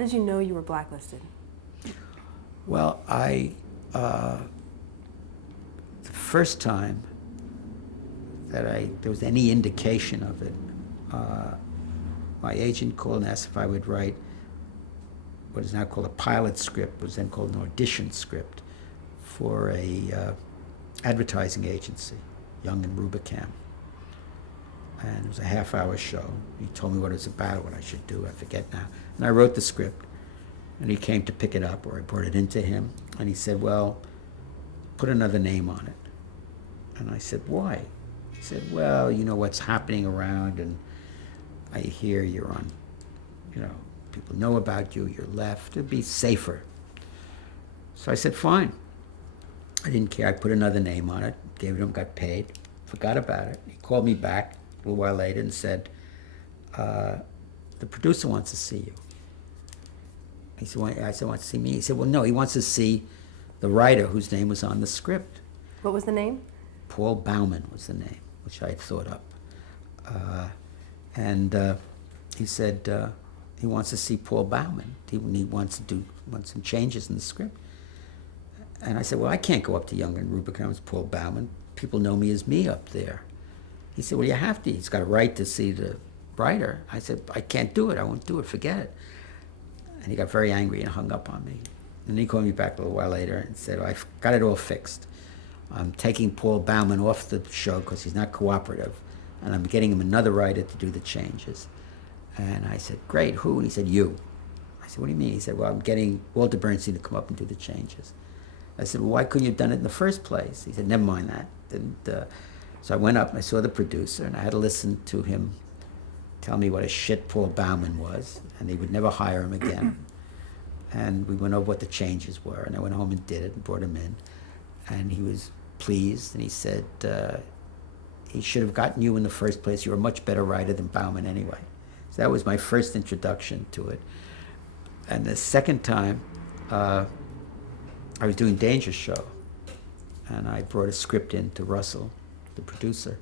did you know you were blacklisted? Well, the first time that there was any indication of it, my agent called and asked if I would write what is now called a pilot script, was then called an audition script, for a advertising agency, Young and Rubicam. And it was a half-hour show. He told me what it was about, what I should do, I forget now. And I wrote the script, and he came to pick it up, or I brought it into him, and he said, well, put another name on it. And I said, why? He said, well, you know what's happening around, and I hear you're on, people know about you, you're left, it'd be safer. So I said, fine. I didn't care, I put another name on it, gave it to him, got paid, forgot about it. He called me back a little while later and said, the producer wants to see you. I said, wants to see me? He said, well, no, he wants to see the writer whose name was on the script. What was the name? Paul Bauman was the name, which I had thought up. He said he wants to see Paul Bauman. He wants some changes in the script. And I said, well, I can't go up to Young and Rubicam as Paul Bauman. People know me as me up there. He said, well, you have to. He's got a right to see the writer. I said, I can't do it. I won't do it. Forget it. And he got very angry and hung up on me. And he called me back a little while later and said, I've got it all fixed. I'm taking Paul Bauman off the show because he's not cooperative, and I'm getting him another writer to do the changes. And I said, great, who? And he said, you. I said, what do you mean? He said, well, I'm getting Walter Bernstein to come up and do the changes. I said, well, why couldn't you have done it in the first place? He said, never mind that. So I went up and I saw the producer, and I had to listen to him tell me what a shit Paul Bauman was, and he would never hire him again. And we went over what the changes were, and I went home and did it and brought him in. And he was pleased, and he said, he should have gotten you in the first place. You're a much better writer than Bauman anyway. So that was my first introduction to it. And the second time, I was doing Danger Show, and I brought a script in to Russell, the producer,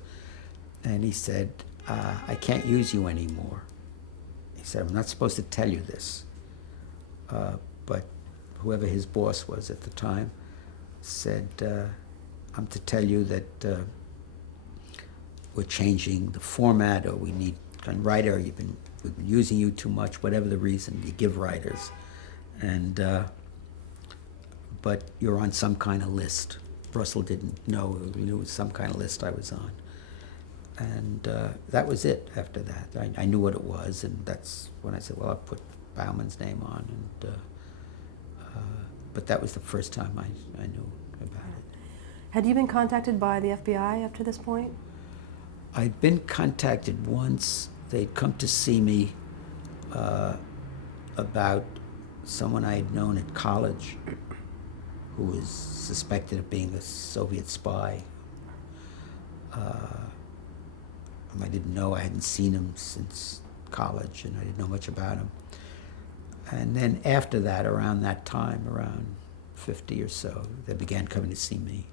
and he said, I can't use you anymore. He said, I'm not supposed to tell you this, but whoever his boss was at the time said, I'm to tell you that we're changing the format, or we need a writer, we've been using you too much, whatever the reason, you give writers. And but you're on some kind of list. Russell didn't know, he knew it was some kind of list I was on. And that was it after that. I knew what it was, and that's when I said, well, I'll put Bauman's name on. And but that was the first time I knew about it. Had you been contacted by the FBI up to this point? I'd been contacted once. They'd come to see me about someone I had known at college who was suspected of being a Soviet spy. I didn't know, I hadn't seen him since college, and I didn't know much about him. And then after that, around that time, around 50 or so, they began coming to see me.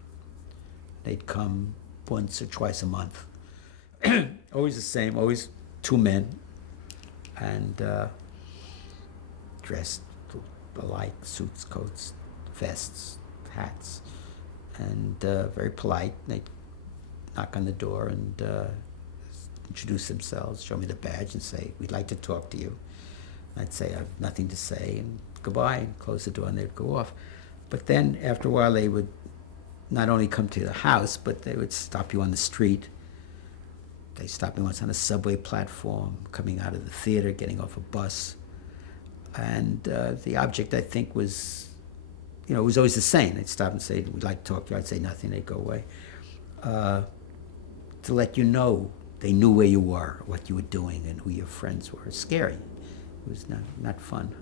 They'd come once or twice a month. Always the same, always two men, and dressed alike, suits, coats, vests, hats, and very polite. They'd knock on the door and introduce themselves, show me the badge, and say, we'd like to talk to you. I'd say, I have nothing to say, and goodbye, and close the door, and they'd go off. But then, after a while, they would not only come to the house, but they would stop you on the street. They stopped me once on a subway platform, coming out of the theater, getting off a bus. And the object, I think, was, it was always the same. They'd stop and say, we'd like to talk to you. I'd say nothing, they'd go away. To let you know they knew where you were, what you were doing, and who your friends were. Scary. It was not fun.